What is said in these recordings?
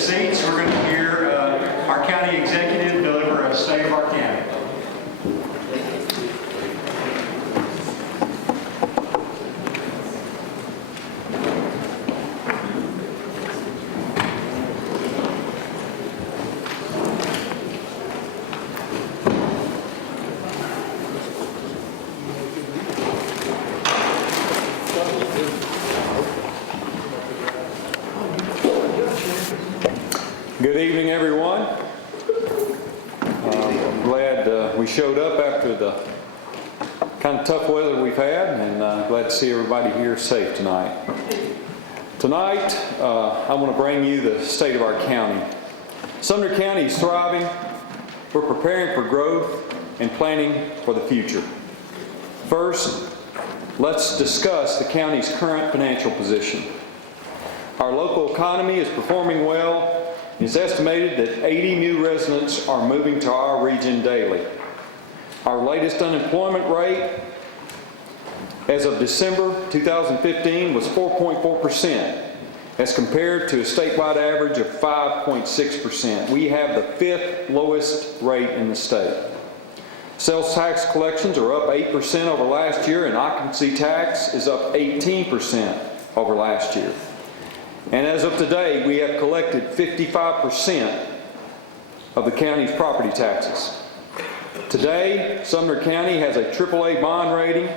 seats. We're going to hear our county executive deliver a state of our county. Good evening, everyone. I'm glad we showed up after the kind of tough weather we've had, and glad to see everybody here safe tonight. Tonight, I want to bring you the state of our county. Sumner County is thriving. We're preparing for growth and planning for the future. First, let's discuss the county's current financial position. Our local economy is performing well. It's estimated that 80 new residents are moving to our region daily. Our latest unemployment rate as of December 2015 was 4.4%, as compared to a statewide average of 5.6%. We have the 5th lowest rate in the state. Sales tax collections are up 8% over last year, and occupancy tax is up 18% over last year. And as of today, we have collected 55% of the county's property taxes. Today, Sumner County has a AAA bond rating,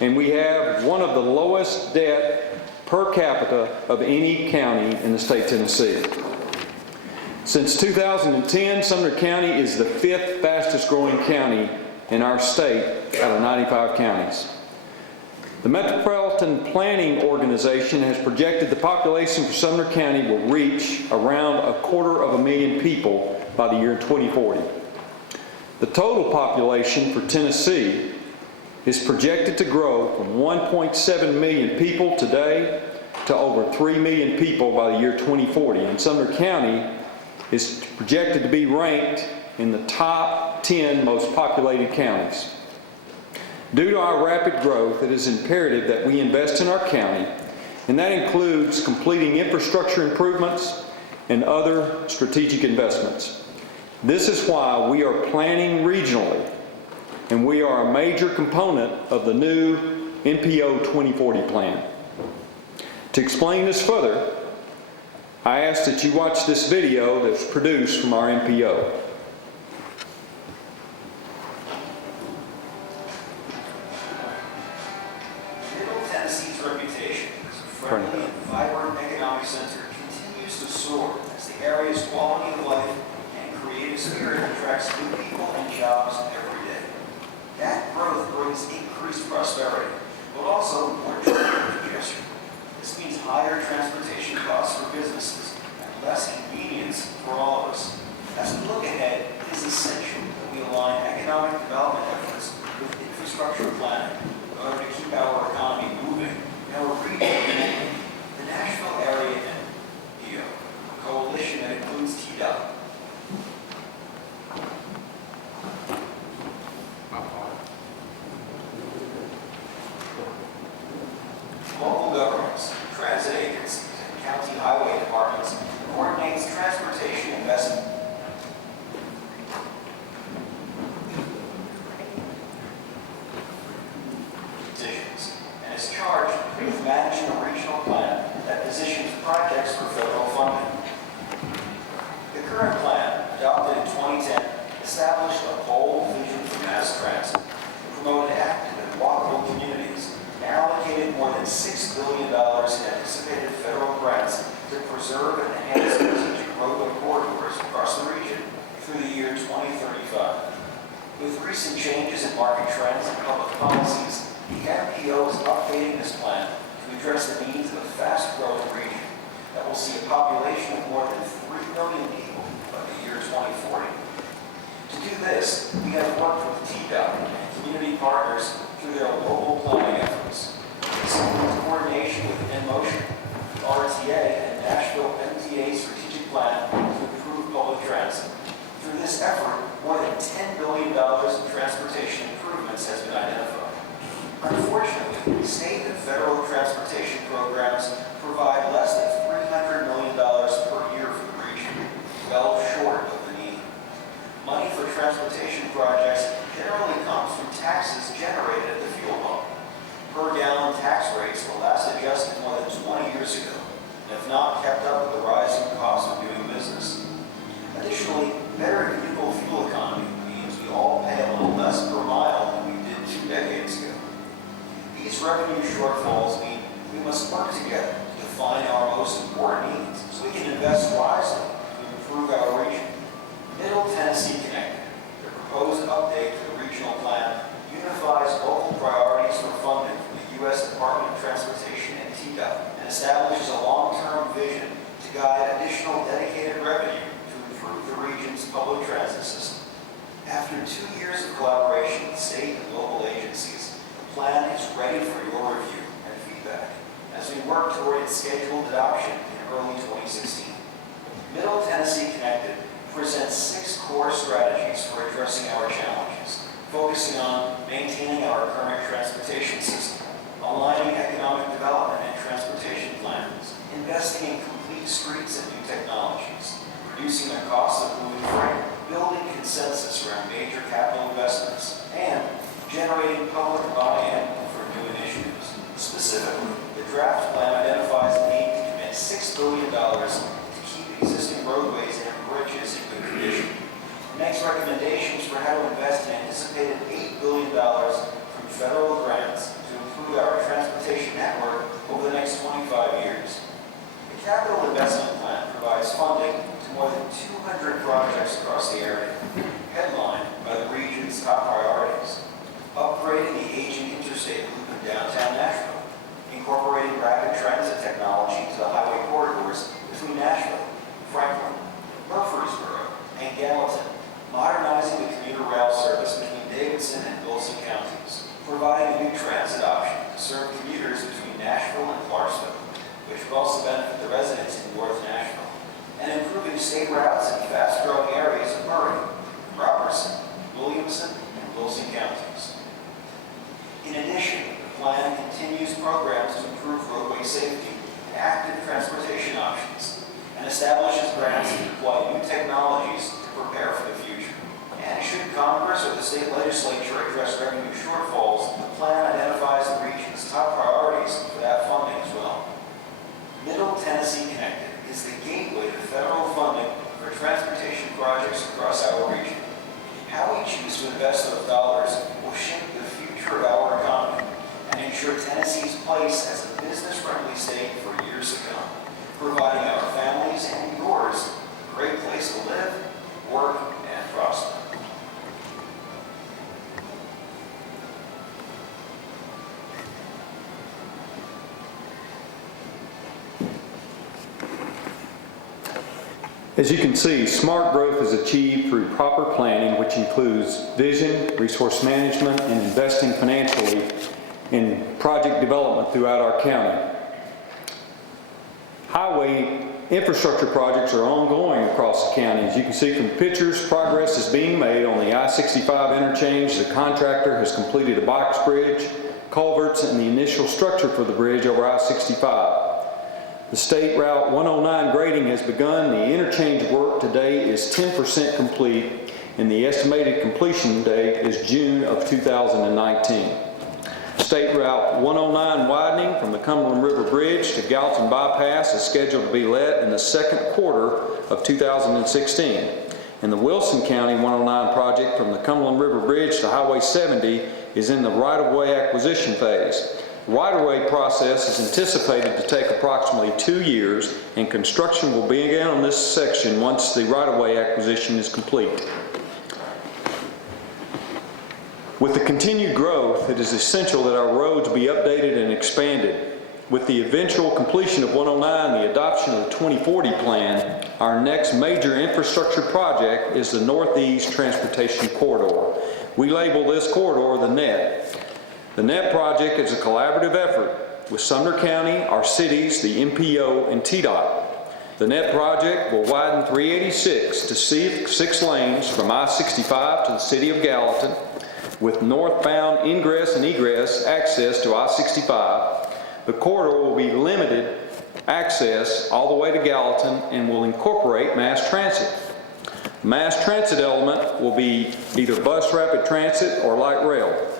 and we have one of the lowest debt per capita of any county in the state of Tennessee. Since 2010, Sumner County is the 5th fastest growing county in our state out of 95 counties. The Metropolitan Planning Organization has projected the population for Sumner County will reach around 250,000 people by the year 2040. The total population for Tennessee is projected to grow from 1.7 million people today to over 3 million people by the year 2040. And Sumner County is projected to be ranked in the top 10 most populated counties. Due to our rapid growth, it is imperative that we invest in our county, and that includes completing infrastructure improvements and other strategic investments. This is why we are planning regionally, and we are a major component of the new NPO 2040 plan. To explain this further, I ask that you watch this video that's produced from our NPO. Friendly and vibrant economic center continues to soar as the area's quality of life and creative spirit attracts new people and jobs every day. That growth brings increased prosperity, but also more traffic congestion. This means higher transportation costs for businesses and less convenience for all of us. As we look ahead, it is essential that we align economic development efforts with infrastructure planning in order to keep our economy moving. Our region, the Nashville Area NPO, a coalition that includes TDOT. Local governments, transit agencies, and county highway departments coordinates transportation investment. And is charged with managing a regional plan that positions projects for federal funding. The current plan, adopted in 2010, established a bold vision for mass transit, promoted active and walkable communities, and allocated more than $6 billion in anticipated federal grants to preserve and enhance strategic roadway corridors across the region through the year 2035. With recent changes in market trends and public policies, the NPO is updating this plan to address the needs of a fast-growing region that will see a population of more than 3 million people by the year 2040. To do this, we have worked with TDOT and community partners through their local planning efforts. This includes coordination with InMotion, RTA, and Nashville MTA strategic plan to improve public transit. Through this effort, more than $10 billion in transportation improvements has been identified. Unfortunately, state and federal transportation programs provide less than $300 million per year for the guide additional dedicated revenue to improve the region's public transit system. After 2 years of collaboration with state and local agencies, the plan is ready for your review and feedback as we work toward its scheduled adoption in early 2016. Middle Tennessee Connected presents 6 core strategies for addressing our challenges, focusing on maintaining our current transportation system, aligning economic development and transportation plans, investing in complete streets and new technologies, reducing the cost of moving freight, building consensus around major capital investments, and generating public buy-in for new initiatives. Specifically, the draft plan identifies the need to commit $6 billion to keep existing roadways and bridges in good condition. It makes recommendations for how to invest an anticipated $8 billion from federal grants to improve our transportation network over the next 25 years. The capital investment plan provides funding to more than 200 projects across the area, headlined by the region's top priorities: upgrading the aging interstate loop in downtown Nashville, incorporating rapid transit technology to the highway corridors between Nashville, Franklin, Murfreesboro, and Gallatin, modernizing the commuter rail service between Davidson and Wilson counties, providing a new transit option to serve commuters between Nashville and Clarksville, which will also benefit the residents in North Nashville, and improving state routes in fast-growing areas of Murray, Robertson, Williamson, and Wilson counties. In addition, the plan continues programs to improve roadway safety and active transportation options, and establishes grants to deploy new technologies to prepare for the future. And should Congress or the state legislature address revenue shortfalls, the plan identifies the region's top priorities for that funding as well. Middle Tennessee Connected is the gateway to federal funding for transportation projects across our region. How we choose to invest those dollars will shape the future of our economy and ensure Tennessee's place as a business-friendly state for years to come, providing our families and yours a great place to live, work, and prosper. As you can see, smart growth is achieved through proper planning, which includes vision, resource management, and investing financially in project development throughout our county. Highway infrastructure projects are ongoing across the county. As you can see from the pictures, progress is being made on the I-65 interchange. The contractor has completed a box bridge, culverts, and the initial structure for the bridge over I-65. The State Route 109 grading has begun. The interchange work today is 10% complete, and the estimated completion date is June of 2019. State Route 109 widening from the Cumberland River Bridge to Gallatin Bypass is scheduled to be let in the second quarter of 2016. And the Wilson County 109 project from the Cumberland River Bridge to Highway 70 is in the right-of-way acquisition phase. The right-of-way process is anticipated to take approximately 2 years, and construction will begin on this section once the right-of-way acquisition is complete. With the continued growth, it is essential that our roads be updated and expanded. With the eventual completion of 109 and the adoption of the 2040 plan, our next major infrastructure project is the Northeast Transportation Corridor. We label this corridor the NET. The NET project is a collaborative effort with Sumner County, our cities, the MPO, and TDOT. The NET project will widen 386 to 6 lanes from I-65 to the city of Gallatin, with northbound ingress and egress access to I-65. The corridor will be limited access all the way to Gallatin and will incorporate mass transit. The mass transit element will be either bus rapid transit or light rail.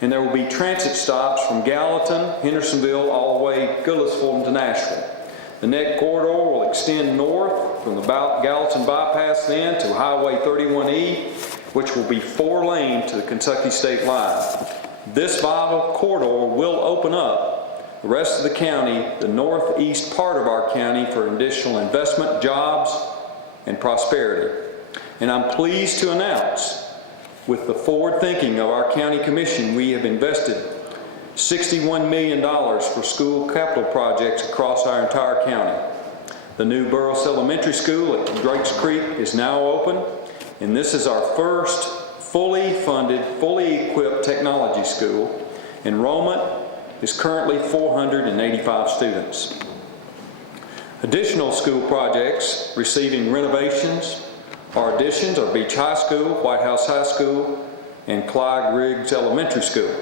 And there will be transit stops from Gallatin, Hendersonville, all the way Goodlettsville to Nashville. The NET corridor will extend north from the Gallatin Bypass then to Highway 31E, which will be 4-lane to the Kentucky state line. This vital corridor will open up the rest of the county, the northeast part of our county, for additional investment, jobs, and prosperity. And I'm pleased to announce, with the forward thinking of our county commission, we have invested $61 million for school capital projects across our entire county. The new Burroughs Elementary School at Drakes Creek is now open, and this is our first fully funded, fully equipped technology school. Enrollment is currently 485 students. Additional school projects receiving renovations or additions are Beach High School, White House High School, and Clyde Riggs Elementary School.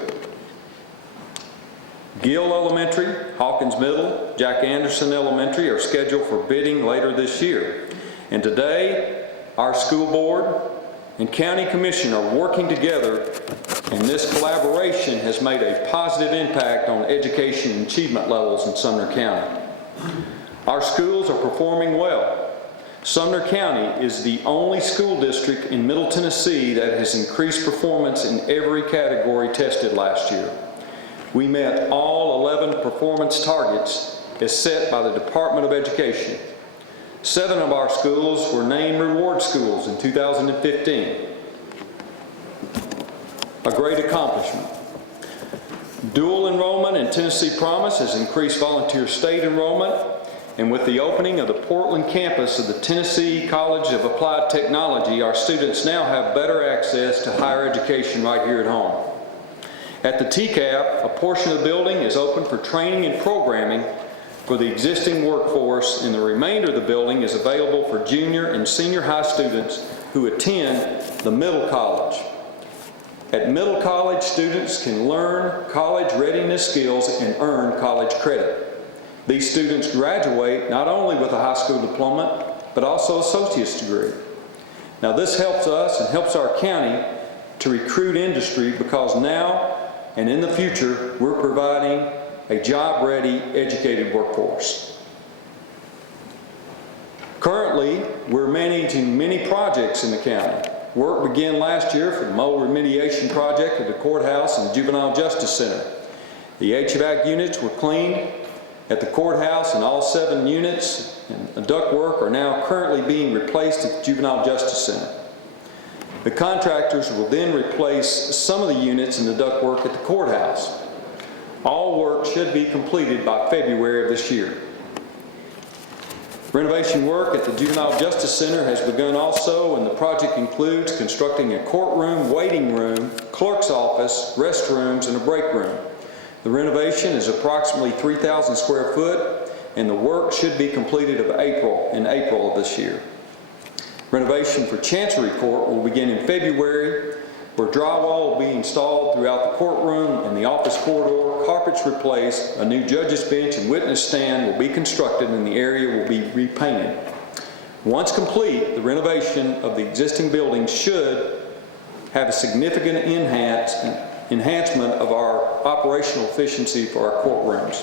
Gill Elementary, Hawkins Middle, Jack Anderson Elementary are scheduled for bidding later this year. And today, our school board and county commission are working together, and this collaboration has made a positive impact on education and achievement levels in Sumner County. Our schools are performing well. Sumner County is the only school district in Middle Tennessee that has increased performance in every category tested last year. We met all 11 performance targets as set by the Department of Education. 7 of our schools were named reward schools in 2015. A great accomplishment. Dual enrollment in Tennessee Promise has increased volunteer state enrollment, and with the opening of the Portland campus of the Tennessee College of Applied Technology, our students now have better access to higher education right here at home. At the TCAP, a portion of the building is open for training and programming for the existing workforce, and the remainder of the building is available for junior and senior high students who attend the middle college. At middle college, students can learn college readiness skills and earn college credit. These students graduate not only with a high school diploma, but also associate's degree. Now this helps us and helps our county to recruit industry, because now and in the future, we're providing a job-ready, educated workforce. Currently, we're managing many projects in the county. Work began last year for the mold remediation project at the courthouse and the Juvenile Justice Center. The HVAC units were cleaned at the courthouse, and all 7 units and ductwork are now currently being replaced at the Juvenile Justice Center. The contractors will then replace some of the units in the ductwork at the courthouse. All work should be completed by February of this year. Renovation work at the Juvenile Justice Center has begun also, and the project includes constructing a courtroom, waiting room, clerk's office, restrooms, and a break room. The renovation is approximately 3,000 square foot, and the work should be completed in April of this year. Renovation for Chancery Court will begin in February, where drywall will be installed throughout the courtroom and the office corridor, carpets replaced, a new judge's bench and witness stand will be constructed, and the area will be repainted. Once complete, the renovation of the existing building should have a significant enhancement of our operational efficiency for our courtrooms.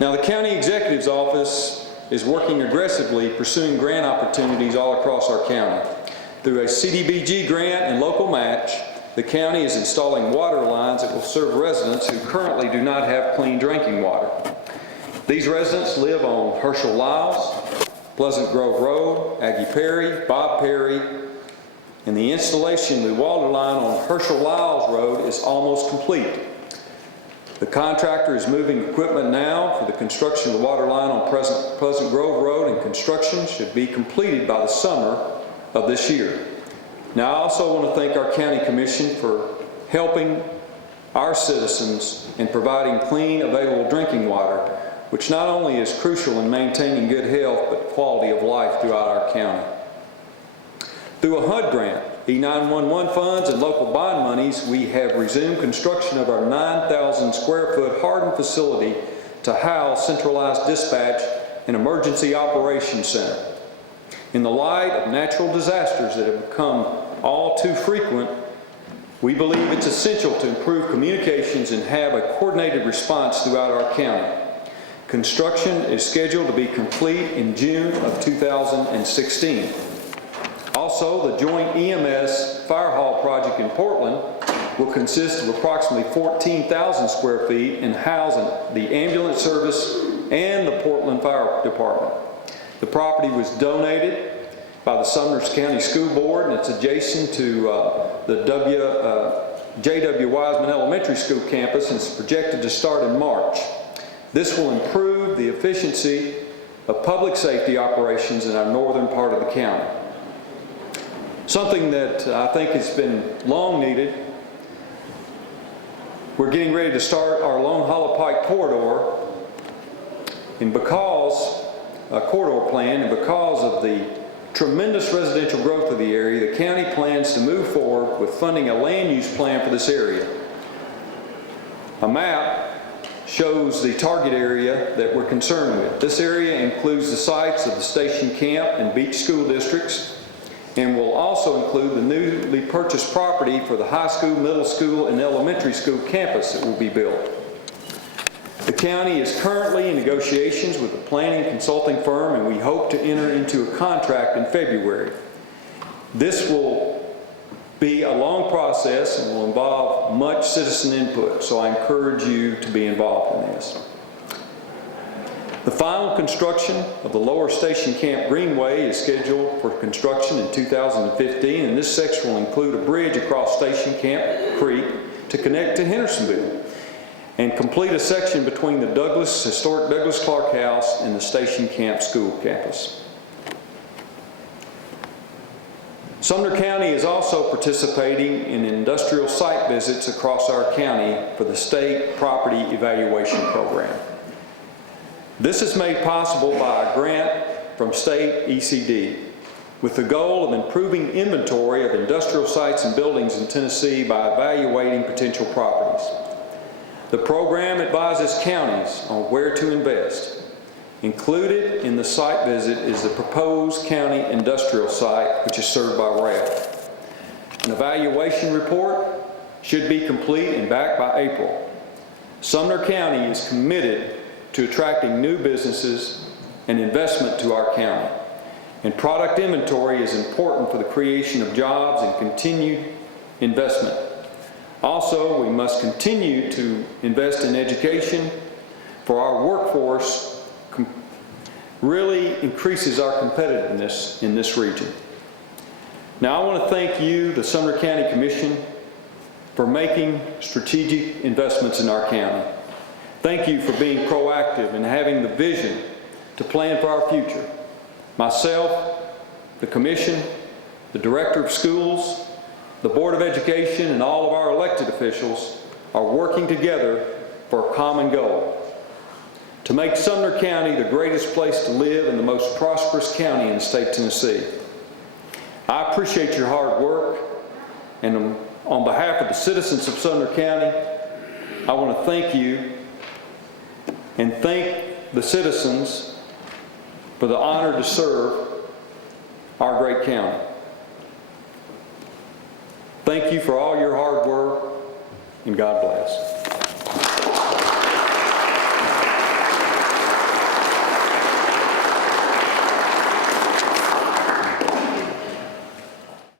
Now, the County Executive's Office is working aggressively pursuing grant opportunities all across our county. Through a CDBG grant and local match, the county is installing water lines that will serve residents who currently do not have clean drinking water. These residents live on Herschel Lyles, Pleasant Grove Road, Aggie Perry, Bob Perry, and the installation of the water line on Herschel Lyles Road is almost complete. The contractor is moving equipment now for the construction of the water line on Pleasant Grove Road, and construction should be completed by the summer of this year. Now, I also want to thank our county commission for helping our citizens in providing clean, available drinking water, which not only is crucial in maintaining good health, but quality of life throughout our county. Through a HUD grant, E911 funds, and local bond monies, we have resumed construction of our 9,000 square foot hardened facility to house centralized dispatch and emergency operations center. In the light of natural disasters that have become all too frequent, we believe it's essential to improve communications and have a coordinated response throughout our county. Construction is scheduled to be complete in June of 2016. Also, the joint EMS fire hall project in Portland will consist of approximately 14,000 square feet and house the ambulance service and the Portland Fire Department. The property was donated by the Sumner County School Board, and it's adjacent to the J.W. Wiseman Elementary School campus, and it's projected to start in March. This will improve the efficiency of public safety operations in our northern part of the county. Something that I think has been long needed. We're getting ready to start our Lone Hollow Pike corridor, and because of the tremendous residential growth of the area, the county plans to move forward with funding a land use plan for this area. A map shows the target area that we're concerned with. This area includes the sites of the Station Camp and Beach School districts, and will also include the newly purchased property for the high school, middle school, and elementary school campus that will be built. The county is currently in negotiations with a planning consulting firm, and we hope to enter into a contract in February. This will be a long process and will involve much citizen input, so I encourage you to be involved in this. The final construction of the lower Station Camp Greenway is scheduled for construction in 2015, and this section will include a bridge across Station Camp Creek to connect to Hendersonville, and complete a section between the historic Douglas Clark House and the Station Camp School campus. Sumner County is also participating in industrial site visits across our county for the State Property Evaluation Program. This is made possible by a grant from State ECD with the goal of improving inventory of industrial sites and buildings in Tennessee by evaluating potential properties. The program advises counties on where to invest. Included in the site visit is the proposed county industrial site, which is served by rail. An evaluation report should be complete and back by April. Sumner County is committed to attracting new businesses and investment to our county. And product inventory is important for the creation of jobs and continued investment. Also, we must continue to invest in education for our workforce. Really increases our competitiveness in this region. Now I want to thank you, the Sumner County Commission, for making strategic investments in our county. Thank you for being proactive and having the vision to plan for our future. Myself, the Commission, the Director of Schools, the Board of Education, and all of our elected officials are working together for a common goal: to make Sumner County the greatest place to live and the most prosperous county in the state of Tennessee. I appreciate your hard work, and on behalf of the citizens of Sumner County, I want to thank you and thank the citizens for the honor to serve our great county. Thank you for all your hard work, and God bless.